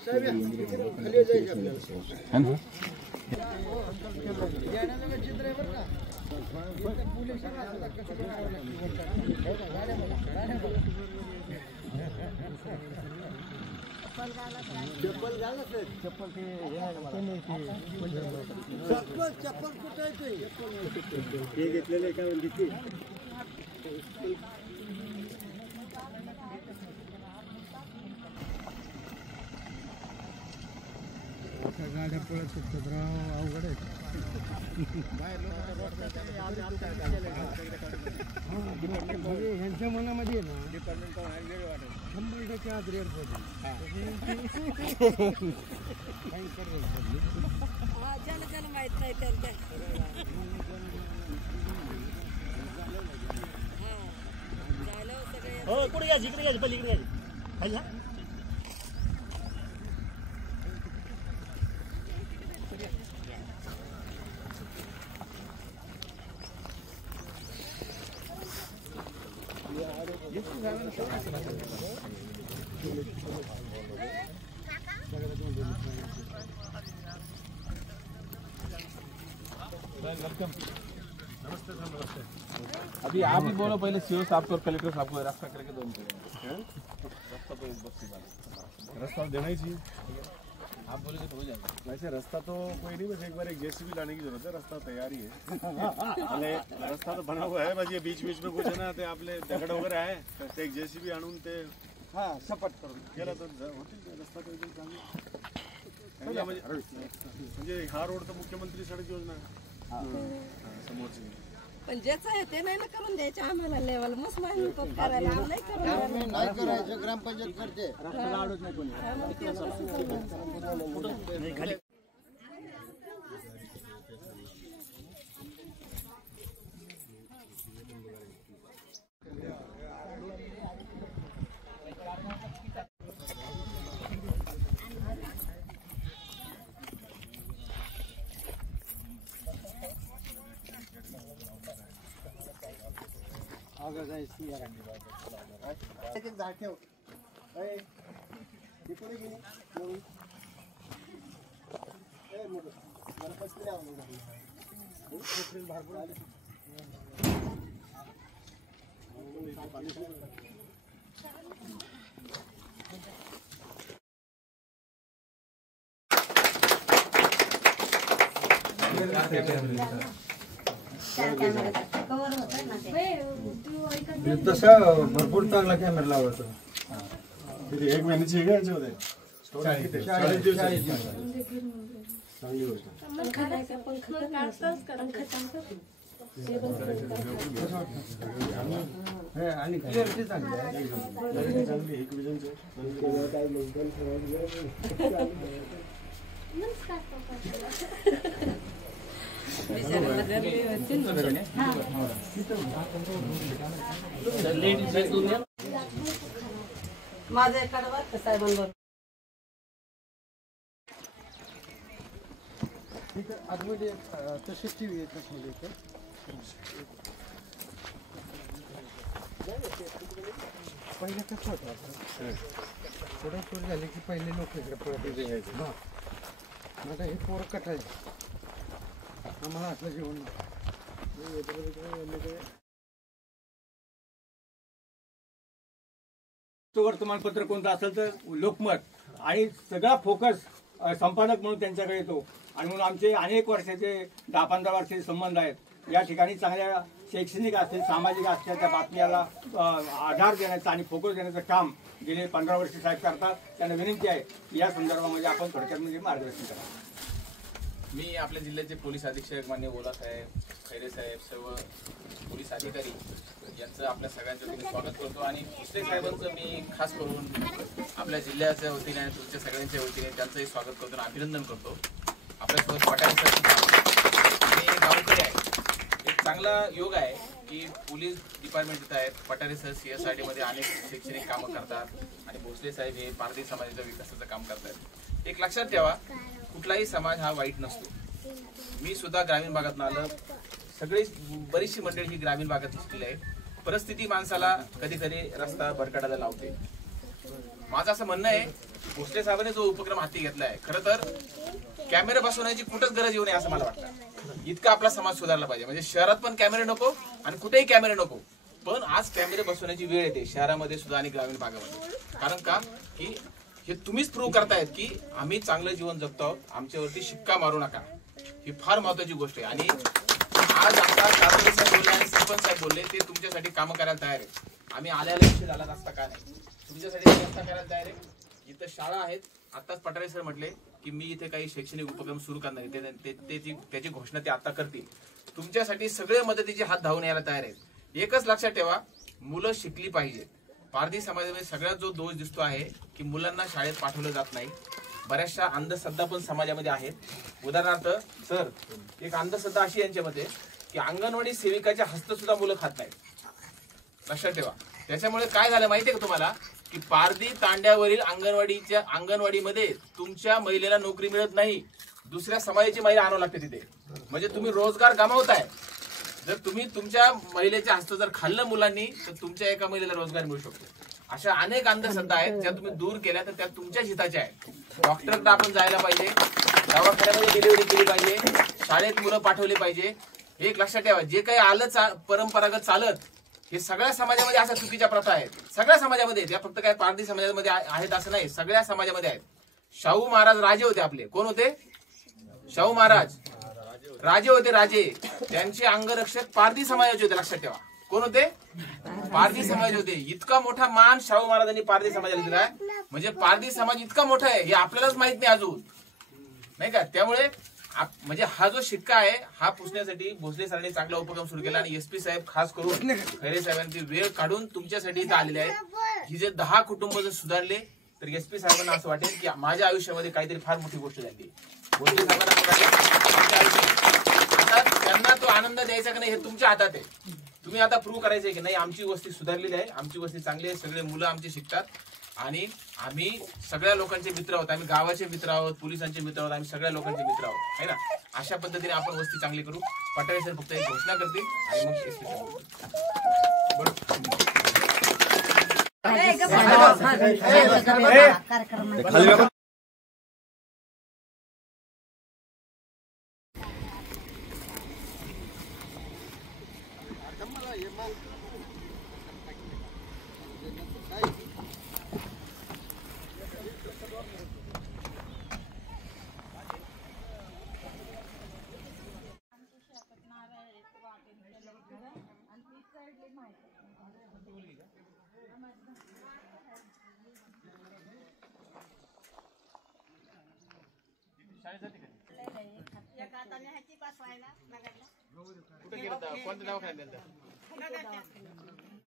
चप्पल घाला सर, चप्पल ते चप्पल कुठे आहे ते घेतलेले काय म्हणते गाड्या पळत सुटतात राव, अवघड आहे. ह्यांच्या मनामध्ये ना 100% आदरेर माहित नाही त्यांच्या कुठे घ्यायची, इकडे घ्यायची, पलीकडे घ्यायची. नमस्ते सर, नमस्ते. अभी आप ही बोलो पहले, सीओ साहब को और कलेक्टर साहब को रास्ता करके दो उनको. रास्ता तो रास्ता देना ही चाहिए. आप बोलेंगे तो हो जाएगा. वैसे रास्ता तो कोई नहीं, बस एक बार एक जेसीबी लाने की जरूरत है. रास्ता तैयार ही है. रास्ता तो बना हुआ है, बस ये बीच बीच में कुछ है ना ते आपले दगड वगैरे आहे, ते एक जेसीबी आणून ते सपाट करून केला तर होतील. रस्ता तो एकदम चांगला म्हणजे हा रोड तर मुख्यमंत्री सडक योजना समोरची. पण ज्याचं आहे ते नाही ना करून द्यायचे आम्हाला. लेवल मस्त माहिती करायला नाही करायचं. ग्रामपंचायत करते. तसा भरपूर चांगला कॅमेरा लावतो. एक महिन्याची आहे का याच्यामध्ये? चाळीस दिवस. चांगली गोष्ट. आणि क्लिअरिटी चांगली आहे. एक विजनचं माझं एखादं वाटतं साहेबांवर. आतमध्ये तशीच टी व्ही येत मध्ये पहिले कसं होतं, थोडं थोडं झाले की पहिले लोक इकडे पळत यायचे. आता हे पोरं कटायचे. आम्हाला असलं जेवण वर्तमानपत्र कोणतं असेल तर लोकमत, आणि सगळा फोकस संपादक म्हणून त्यांच्याकडे येतो. आणि म्हणून आमचे अनेक वर्षाचे 10-15 वर्षाचे संबंध आहेत. या ठिकाणी चांगल्या शैक्षणिक असतील, सामाजिक असतील त्या बातम्याला आधार देण्याचं आणि फोकस देण्याचं काम गेले 15 वर्ष साहेब करतात. त्यांना विनंती आहे की या संदर्भामध्ये आपण थोडक्यात म्हणजे मार्गदर्शन करा. मी आपल्या जिल्ह्याचे पोलीस अधीक्षक मान्य बोला साहेब, खैरे साहेब, सर्व पोलीस अधिकारी यांचं आपल्या सगळ्यांच्या वतीने स्वागत करतो. आणि भोसले साहेबांचं मी खास करून आपल्या जिल्ह्याच्या वतीने तुमच्या सगळ्यांच्या वतीने त्यांचंही स्वागत करतो आणि अभिनंदन करतो. आपल्यासोबत पटारे सर हे गावकरी आहे. एक चांगला योग आहे की पोलीस डिपार्टमेंट इथं आहेत. पटारे सर CSRD मध्ये अनेक शैक्षणिक कामं करतात आणि भोसले साहेब हे पारधी समाजाच्या विकासाचं काम करतात. एक लक्षात ठेवा, कुठलाही समाज हा वाईट नसतो. मी सुद्धा ग्रामीण भागातून आलं. सगळी बरीचशी मंडळी ही ग्रामीण भागात दिसलेली आहे. परिस्थिती माणसाला कधी कधी रस्ता भरकटायला लावते. माझं असं म्हणणं आहे, भोसले साहेबांनी जो उपक्रम हाती घेतलाय, खरं तर कॅमेरे बसवण्याची कुठंच गरज येऊ नये असं मला वाटतं. इतका आपला समाज सुधारला पाहिजे. म्हणजे शहरात पण कॅमेरे नको आणि कुठेही कॅमेरे नको, पण आज कॅमेरे बसवण्याची वेळ येते शहरामध्ये सुद्धा आणि ग्रामीण भागामध्ये. कारण का की हे तुम्हीच प्रूव्ह करतायत की आम्ही चांगलं जीवन जगतो आहोत, आमच्यावरती शिक्का मारू नका. ही फार महत्वाची गोष्ट आहे. आणि आज आमचा कारभारी साहेब बोलले आणि सरपंच साहेब बोलले, ते तुमच्यासाठी कामं करायला तयार आहे. आम्ही आल्याला विषय झाला असता का नाही, तुमच्यासाठी व्यवस्था करायला तयार आहे. इथं शाळा आहेत. आताच पठारे सर म्हटले की मी इथे काही शैक्षणिक उपक्रम सुरू करणार आहे, त्याची घोषणा ते आता करतील. तुमच्यासाठी सगळे मदतीचे हात धावून यायला तयार आहेत. एकच लक्षात ठेवा, मुलं शिकली पाहिजे. पारधी समाजामध्ये सगळ्यात जो दोष दिसतो आहे की मुलांना शाळेत पाठवलं जात नाही. बऱ्याचशा अंधश्रद्धा पण समाजामध्ये आहेत. उदाहरणार्थ सर, एक अंधश्रद्धा अशी यांच्यामध्ये की अंगणवाडी सेविकाच्या हस्त सुद्धा मुलं खात नाहीत. लक्षात ठेवा. त्याच्यामुळे काय झालं माहितीये का तुम्हाला, की पारधी तांड्यावरील अंगणवाडीमध्ये तुमच्या महिलेला नोकरी मिळत नाही, दुसऱ्या समाजाची महिला आणावं लागते तिथे. म्हणजे तुम्ही रोजगार गमावताय. जर तुम्ही तुमच्या महिलेच्या हस्त जर खाल्लं मुलांनी, तर तुमच्या एका महिलेला रोजगार मिळू शकतो. अशा अनेक अंधश्रद्धा आहेत ज्या तुम्ही दूर केल्या तर त्या तुमच्याच हिताच्या आहेत. डॉक्टरकडे आपण जायला पाहिजे, दवाखान्यामध्ये डिलिव्हरी केली पाहिजे, शाळेत मुलं पाठवली पाहिजे. एक लक्षात ठेवा, जे काही आलं परंपरागत चालत, हे सगळ्या समाजामध्ये अशा चुकीच्या प्रथा आहेत. सगळ्या समाजामध्ये, त्या फक्त काय पारधी समाजामध्ये आहेत असं नाही, सगळ्या समाजामध्ये आहेत. शाहू महाराज राजे होते आपले. कोण होते? शाहू महाराज राजे होते, राजे. त्यांचे अंगरक्षक पारधी समाजाचे होते. लक्षात ठेवा. कोण होते? पारधी समाज होते. इतका मोठा मान शाहू महाराजांनी पारधी समाजाला दिलाय. म्हणजे पारधी समाज इतका मोठा आहे हे आपल्यालाच माहित नाही अजून, नाही का? त्यामुळे म्हणजे हा जो शिक्का आहे हा पुसण्यासाठी भोसले सरांनी चांगला उपक्रम सुरू केला. आणि एसपी साहेब खास करून खैरे साहेबांची वेळ काढून तुमच्यासाठी इथं आलेले आहेत. ही जे 10 कुटुंब जर सुधारले तर एसपी साहेबांना असं वाटेल की माझ्या आयुष्यामध्ये काहीतरी फार मोठी गोष्ट झाली. भोसले साहेबांना आता त्यांना तो आनंद द्यायचा की नाही हे तुमच्या हातात आहे. तुम्ही आता प्रूव्ह करायचंय की नाही आमची वस्ती सुधारलेली आहे, आमची वस्ती चांगली आहे, सगळे मुलं आमचे शिकतात आणि आम्ही सगळ्या लोकांचे मित्र आहोत. आम्ही गावाचे मित्र आहोत, पोलिसांचे मित्र आहोत, आम्ही सगळ्या लोकांचे मित्र आहोत, है ना? अशा पद्धतीने आपण वस्ती चांगली करू. पठारे सर फक्त एक घोषणा करतील आणि मग कुठे गेलं? कोणत्या दवाखान्यात गेलं?